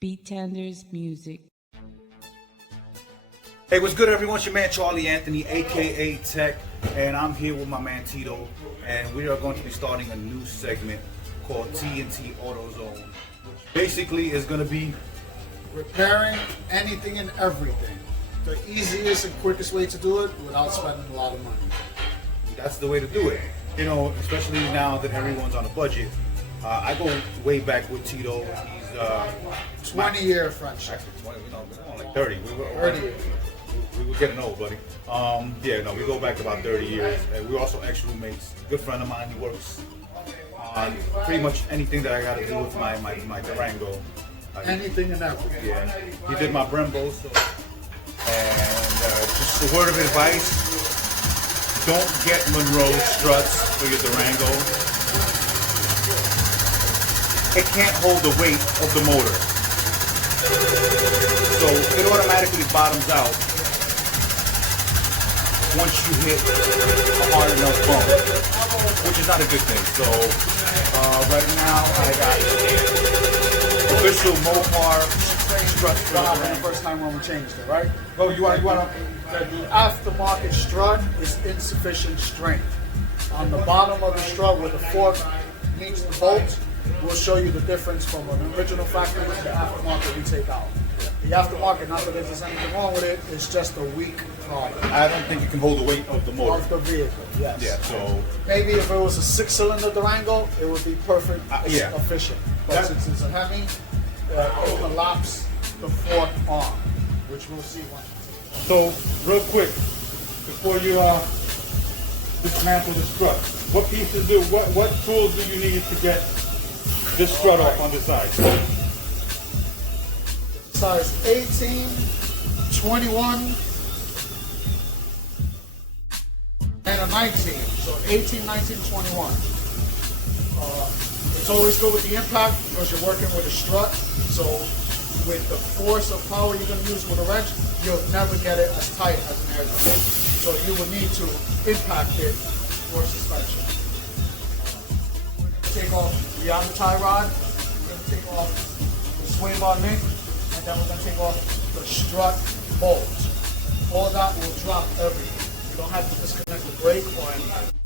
Beat Tenders Music. Hey, what's good, everyone? It's your man Charlie Anthony, aka Tech, and I'm here with my man Tito, and we are going to be starting a new segment called TNT AutoZone, which basically is going to be repairing anything and everything. The easiest and quickest way to do it without spending a lot of money. That's the way to do it. You know, especially now that everyone's on a budget. I go way back with Tito. He's 20-year friendship. Actually, 20. We're on like 30. 30. We were getting old, buddy. We go back about 30 years. And we're also ex-roommates. A good friend of mine, he works on pretty much anything that I got to do with my Durango. Anything and everything. Yeah, he did my Brembo. So. And just a word of advice, don't get Monroe struts for your Durango. It can't hold the weight of the motor. So it automatically bottoms out once you hit a hard enough bump, which is not a good thing. So right now I got official mopar struts for What the happened the Durango. first time when we changed it, right? Oh, you want to? The aftermarket strut is insufficient strength. On the bottom of the strut where the fork meets the bolt, we'll show you the difference from an original factory to the aftermarket we take out. The aftermarket, not that there's anything wrong with it, it's just a weak product. I don't think you can hold the weight of the motor. Of the vehicle, yes. Yeah, so Maybe if it was a 6-cylinder Durango, it would be perfect, yeah. efficient. But since it's a Hemi, it collapses the fork arm, which we'll see once. So, real quick, before you dismantle the strut, what tools do you need to get this strut off on the side? Size 18, 21, and a 19. So 18, 19, 21. It's always good with the impact because you're working with a strut. So with the force of power you're going to use with a wrench, you'll never get it as tight as an air drum. So you will need to impact it for suspension. We're going to take off the outer tie rod. We're going to take off the sway bar link, and then we're going to take off the strut bolt. All that will drop everything. You don't have to disconnect the brake or anything.